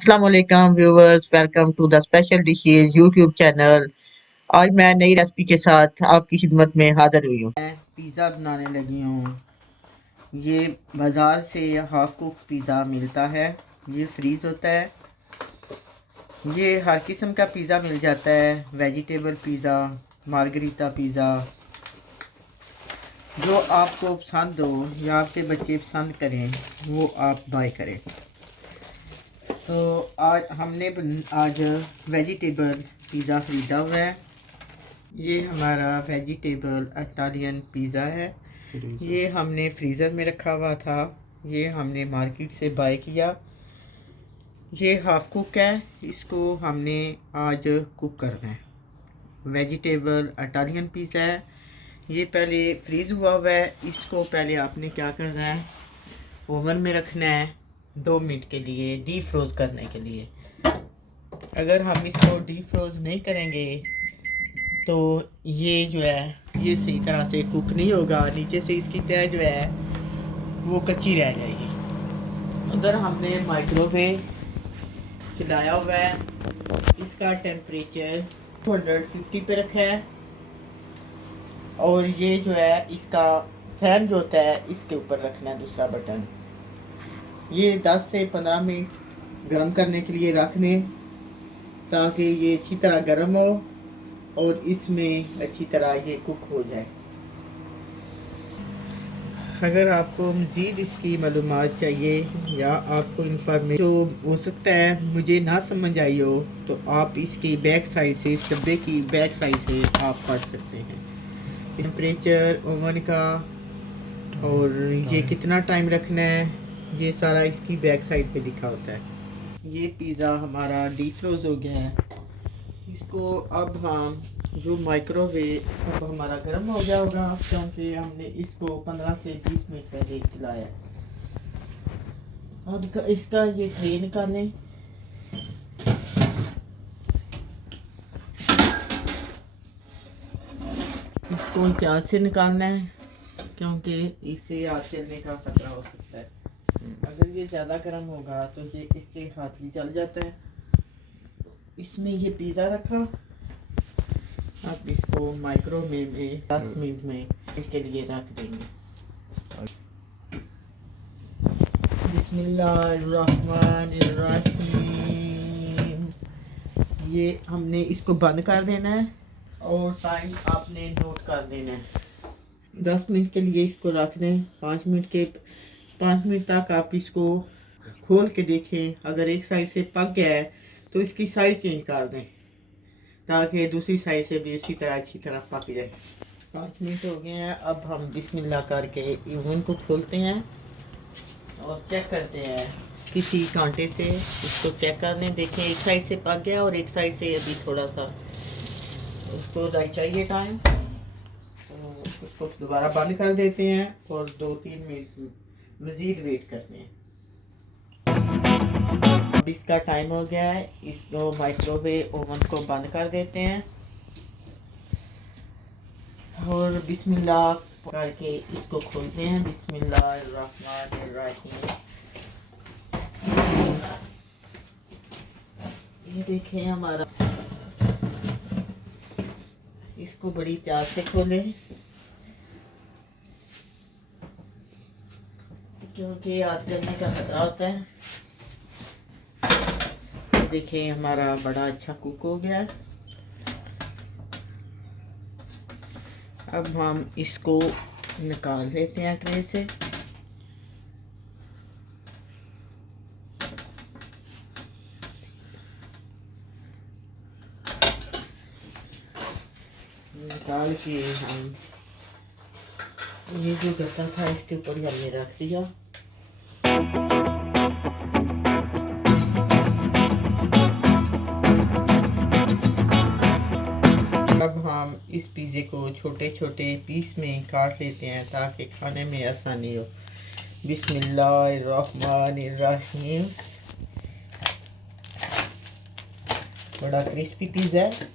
अस्सलाम वालेकुम viewers, welcome to the special dishes YouTube channel. आज मैं नई रेसिपी के साथ आपकी खिदमत में हाजिर हुई हूँ। मैं पिज़्ज़ा बनाने लगी हूँ। ये बाज़ार से हाफ कुक पिज़्ज़ा मिलता है। ये फ्रीज़ होता है। ये हर किस्म का पिज़्ज़ा मिल जाता है। वेजिटेबल पिज़्ज़ा, मार्गरीटा पिज़्ज़ा, जो आपको पसंद हो या आपके बच्चे पसंद करें वो आप बाय करें। तो आज हमने आज वेजिटेबल पिज़्ज़ा ख़रीदा हुआ है। ये हमारा वेजिटेबल इटालियन पिज़्ज़ा है। ये हमने फ्रीज़र में रखा हुआ था। ये हमने मार्केट से बाय किया। ये हाफ कुक है। इसको हमने आज कुक करना है। वेजिटेबल इटालियन पिज़्ज़ा है। ये पहले फ्रीज़ हुआ हुआ है। इसको पहले आपने क्या करना है, ओवन में रखना है 2 मिनट के लिए, डीप फ्रोज़ करने के लिए। अगर हम इसको डीप फ्रोज़ नहीं करेंगे तो ये जो है ये सही तरह से कुक नहीं होगा। नीचे से इसकी तह जो है वो कच्ची रह जाएगी। अगर हमने माइक्रोवेव चलाया हुआ है, इसका टेम्परेचर 250 पे रखा है और ये जो है इसका फैन जो होता है इसके ऊपर रखना है दूसरा बटन। ये 10 से 15 मिनट गर्म करने के लिए रख दें ताकि ये अच्छी तरह गर्म हो और इसमें अच्छी तरह ये कुक हो जाए। अगर आपको मज़ीद इसकी मालूमात चाहिए या आपको इंफॉर्मेशन जो हो सकता है मुझे ना समझ आई हो तो आप इसकी बैक साइड से, इस डब्बे की बैक साइड से आप पढ़ सकते हैं टेम्परेचर ओवन का और ये कितना टाइम रखना है। ये सारा इसकी बैक साइड पे लिखा होता है। ये पिज़्ज़ा हमारा डीप फ्रोज हो गया है। इसको अब हम जो माइक्रोवेव अब हमारा गर्म हो गया होगा क्योंकि हमने इसको 15 से 20 मिनट पहले चलाया। अब इसका ये ट्रे निकालें। इसको इतिहास से निकालना है क्योंकि इससे हाथ चलने का खतरा हो सकता है। अगर ये ज़्यादा गर्म होगा तो ये इससे हाथ भी जल जाता है। इसमें ये पिज़्ज़ा रखा। अब इसको माइक्रोवेव में 10 मिनट में इसके लिए रख देंगे। बिस्मिल्लाहिर्रहमानिर्रहीम। ये हमने इसको बंद कर देना है और टाइम आपने नोट कर देना है। 10 मिनट के लिए इसको रख दें। 5 मिनट तक आप इसको खोल के देखें। अगर एक साइड से पक गया है तो इसकी साइड चेंज कर दें ताकि दूसरी साइड से भी उसी तरह अच्छी तरह पक जाए। 5 मिनट हो गए हैं। अब हम बिस्मिल्लाह करके ओवन को खोलते हैं और चेक करते हैं किसी कांटे से। इसको चेक कर लें, देखें एक साइड से पक गया और एक साइड से अभी थोड़ा सा उसको चाहिए टाइम। तो उसको दोबारा बंद कर देते हैं और 2-3 मिनट मज़ीद वेट करते हैं। अब इसका टाइम हो गया है। इसको माइक्रोवेव ओवन को बंद कर देते हैं और बिस्मिल्लाह करके इसको खोलते हैं। बिस्मिल्लाहिर्रहमानिर्रहीम। ये देखें हमारा, इसको बड़ी चार से खोलें क्योंकि हाथ जलने का खतरा होता है। देखें हमारा बड़ा अच्छा कुक हो गया है। अब हम इसको निकाल लेते हैं ट्रे से। निकाल के हम ये जो गत्ता था इसके ऊपर ही हमने रख दिया। अब हम इस पिज़्ज़े को छोटे छोटे पीस में काट लेते हैं ताकि खाने में आसानी हो। बिस्मिल्लाहिर्रहमानिर्रहीम। बड़ा क्रिस्पी पिज़्ज़ा है।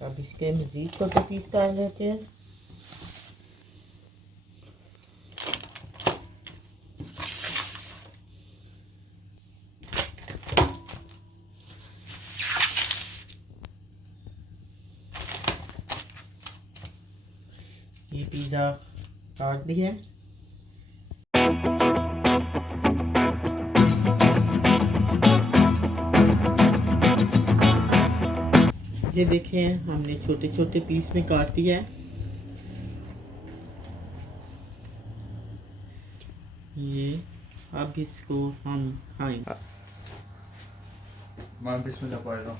अब इसके मज़ीद छोटे पीस कर लेते हैं। ये पिज़्ज़ा काट दिया। ये देखें हमने छोटे छोटे पीस में काट दिया है। ये अब इसको हम खाएंगे। मान बिस्मिल्लाह पढ़ लो।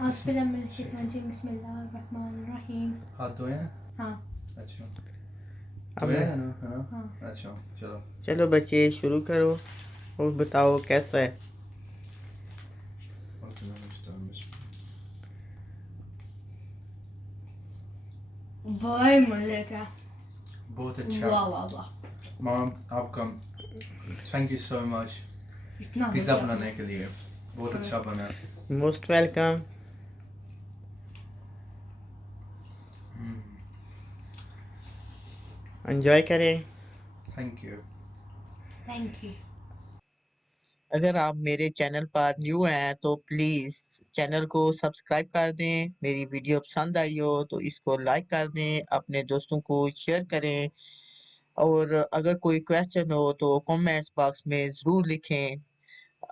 बिस्मिल्लाहिर्रहमानिर्रहीम। हाथ धोए हैं? हाँ। अच्छा अब धोए हैं ना? हाँ हाँ। अच्छा चलो। चलो बच्चे शुरू करो और बताओ कैसा है। भाई मजे का। बहुत अच्छा। वाह वाह वाह। मॉम आपका थैंक यू सो मच इतना पिज़्ज़ा बढ़िया। बनाने के लिए, बहुत अच्छा बना। Most welcome. एंजॉय करें। Thank you. Thank you. अगर आप मेरे चैनल पर न्यू हैं तो प्लीज़ चैनल को सब्सक्राइब कर दें। मेरी वीडियो पसंद आई हो तो इसको लाइक कर दें, अपने दोस्तों को शेयर करें और अगर कोई क्वेश्चन हो तो कमेंट्स बॉक्स में ज़रूर लिखें।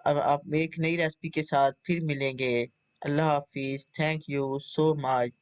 अब आप एक नई रेसिपी के साथ फिर मिलेंगे। अल्लाह हाफ़िज़। Thank you so much.